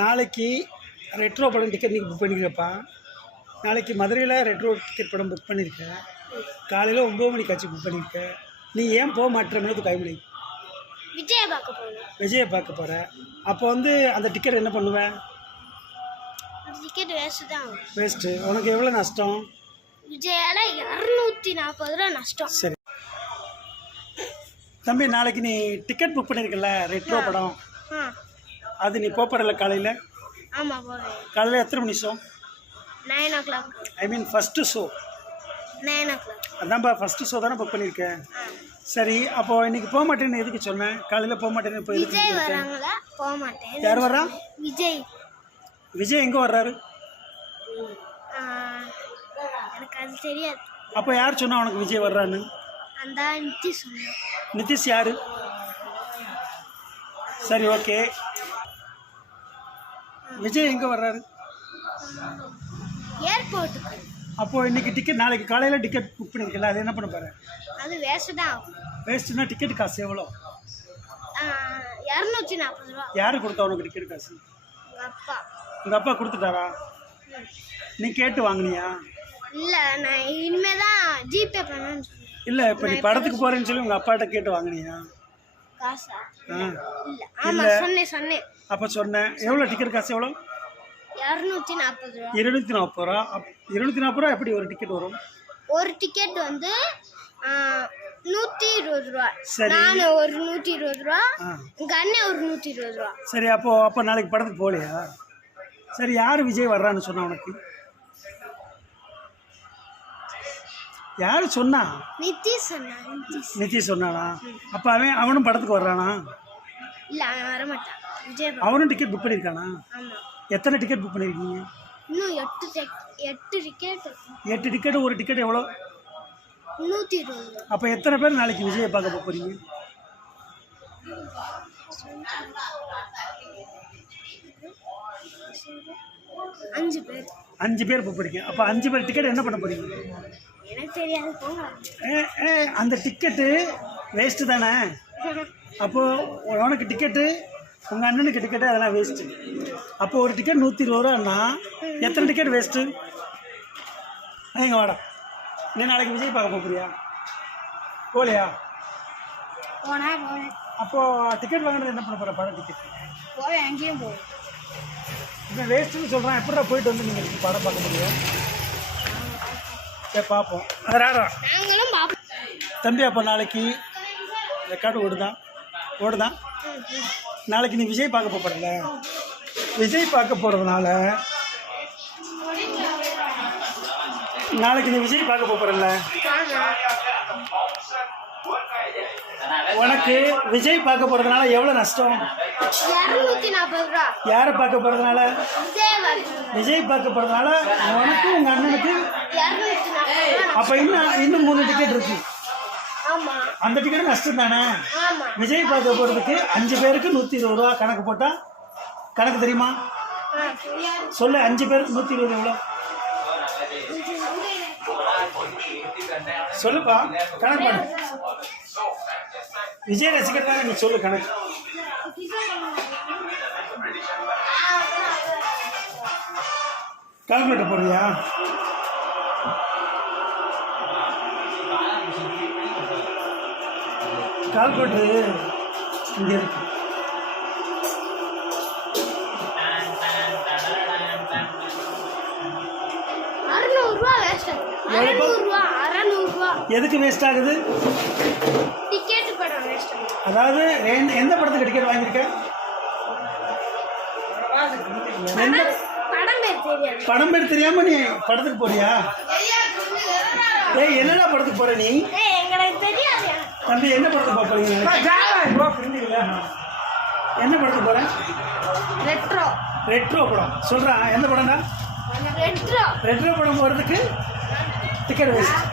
நாளைக்கு ரெட்ரோ படம் டிக்கெட் நீங்கள் புக் பண்ணிக்கிறப்பா. நாளைக்கு மதுரையில் ரெட்ரோ டிக்கெட் படம் புக் பண்ணியிருக்கேன் காலையில் ஒம்பது மணிக்கு ஆச்சு புக் பண்ணியிருக்கேன் நீ ஏன் போக மாட்டேறது கைமணி விஜய பார்க்க போகணும் விஜயை பார்க்க போகிற அப்போ வந்து அந்த டிக்கெட் என்ன பண்ணுவேன் டிக்கெட் வேஸ்ட் தான். வேஸ்ட்டு உனக்கு எவ்வளோ நஷ்டம்? விஜயால இரநூத்தி நாற்பது ரூபா நஷ்டம். சரி. தம்பி நாளைக்கு நீ டிக்கெட் புக் பண்ணியிருக்கல ரெட்ரோ படம்? அது நீ போகிறல காலையில்? ஆமாம் காலையில் எத்தனை மணி show nine o'clock I mean first show nine o'clock அதான்ப்பா ஃபஸ்ட்டு ஷோ தானே புக் பண்ணியிருக்கேன் சரி அப்போ இன்னைக்கு போக மாட்டேன்னு எதுக்கு சொன்னேன்? காலையில் போக மாட்டேன்னு இப்போ எதுக்கு விஜய்? வராங்களா? போக மாட்டேன் யார் வர்றா விஜய். விஜய் எங்கே வர்றாரு? எனக்கு அது தெரியாது. அப்போ யார் சொன்னா உனக்கு விஜய் வர்றான்னு? அந்த சொன்னேன். நிதிஷ் யாரு? சரி ஓகே. விஜய் எங்கே வர்றாரு? ஏர்போர்ட்டுக்கு அப்போ இன்னைக்கு டிக்கெட் நாளைக்கு காலையில் டிக்கெட் புக் பண்ணியிருக்கல அது என்ன பண்ண போகிறேன் அது வேஸ்ட் தான். ஆகும் வேஸ்ட்டுனா டிக்கெட் காசு எவ்வளோ? இரநூத்தி நாற்பது ரூபா. யார் கொடுத்தா உனக்கு டிக்கெட் காசு? அப்பா. உங்கள் அப்பா கொடுத்துட்டாரா? நீ கேட்டு வாங்குனியா? இல்லை நான் இனிமே தான் ஜிபே பண்ணேன்னு இல்லை இப்போ நீ படத்துக்கு போகிறேன்னு சொல்லி உங்கள் அப்பாட்ட கேட்டு வாங்குனியா? காசா? இல்லை. ஆமாம் சொன்னேன் சொன்னேன். அப்போ சொன்னேன். எவ்வளோ டிக்கெட் காசு எவ்வளோ இரநூத்தி நாற்பது ரூபா. இருநூத்தி நாற்பது ரூபா இருநூத்தி நாற்பது ரூபா எப்படி ஒரு டிக்கெட் வரும்? ஒரு டிக்கெட் வந்து நூற்றி இருபது ரூபா. சரி. நான் ஒரு நூற்றி இருபது ரூபா ஆ. எங்கள் அண்ணன் ஒரு நூற்றி இருபது ரூபா. சரி அப்போ அப்போ நாளைக்கு படத்துக்கு போகலையா? சரி யார் விஜய் வர்றான்னு சொன்னா உனக்கு? யார் சொன்னா? நிதிஷ் சொன்னான் நிதிஷ் சொன்னானா? அப்போ அவன் அவனும் படத்துக்கு வர்றானா? இல்லை அவன் வரமாட்டான். விஜய் பா- அவனும் டிக்கெட் புக் பண்ணியிருக்கானா எத்தனை டிக்கெட் புக் பண்ணியிருக்கீங்க இன்னும் எட்டு எட்டு டிக்கெட் எட்டு டிக்கெட் ஒரு டிக்கெட் எவ்வளோ? நூற்றி இருபது. ரூபா அப்போ எத்தனை பேர் நாளைக்கு விஜயை பார்க்க போக போகிறீங்க அஞ்சு பேர். அஞ்சு பேர் புக் பண்ணிருக்கீங்க அப்போ அஞ்சு பேர் டிக்கெட் என்ன பண்ண போகிறீங்க அந்த டிக்கெட்டு வேஸ்ட்டு தானே? அப்போது உனக்கு டிக்கெட்டு உங்கள் அண்ணனுக்கு டிக்கெட்டு அதெல்லாம் வேஸ்ட்டு அப்போ ஒரு டிக்கெட் நூற்றி இருபது ரூபான்னா எத்தனை டிக்கெட் வேஸ்ட்டு எங்க வாடா. நீ நாளைக்கு விஜய் பார்க்க போறியா போகலையா? அப்போது டிக்கெட் வாங்குறது என்ன பண்ண போகிற படம் டிக்கெட் போவேன் அங்கேயும் போவேன். இப்போ வேஸ்ட்டுன்னு சொல்கிறேன் எப்படா போயிட்டு வந்து நீங்கள் படம் பார்க்க முடியும்? சரி பார்ப்போம் பார்ப்போம் தம்பி அப்போ நாளைக்கு ரெக்கார்டு ஓடுதான் ஓடுதான் நாளைக்கு நீ விஜய் பார்க்க போகிறல விஜய் பார்க்க போகிறதுனால நாளைக்கு நீ விஜய் பார்க்க போகிறல்ல உனக்கு விஜய் பார்க்க போகிறதுனால எவ்வளோ நஷ்டம்? யாரை பார்க்க போகிறதுனால விஜய் பார்க்க போகிறதுனால உனக்கு உங்கள் அண்ணனுக்கு அப்போ இன்னும் இன்னும் மூணு டிக்கெட் இருக்கு. அந்த டிக்கெட் நஷ்டம் தானே விஜய் பார்க்க போகிறதுக்கு அஞ்சு பேருக்கு நூற்றி இருபது ரூபா கணக்கு போட்டால் கணக்கு தெரியுமா? சொல்லு அஞ்சு பேருக்கு நூற்றி இருபது எவ்வளோ? சொல்லுப்பா கணக்கு பண்ணு விஜய் ரசிகர் தானே நீ சொல்லு கணக்கு. கால்குலேட்டர் போடுறியா? கால்குலேட்டர் இங்கே இருக்கு. எதுக்கு வேஸ்ட் ஆகுது? டிக்கெட் படம் வேஸ்ட் அதாவது எந்த- படத்துக்கு டிக்கெட் வாங்கியிருக்க? படம் பேர் தெரியாம நீ படத்துக்கு போறியா? ஏய் என்னடா படத்துக்கு போற நீ? தம்பி என்ன படத்துக்கு போக போறீங்க. என்ன படத்துக்கு போற? ரெட்ரோ. ரெட்ரோ படம். சொல்றேன் எந்த படம்டா? ரெட்ரோ. ரெட்ரோ படம் போறதுக்கு டிக்கெட் வேஸ்ட்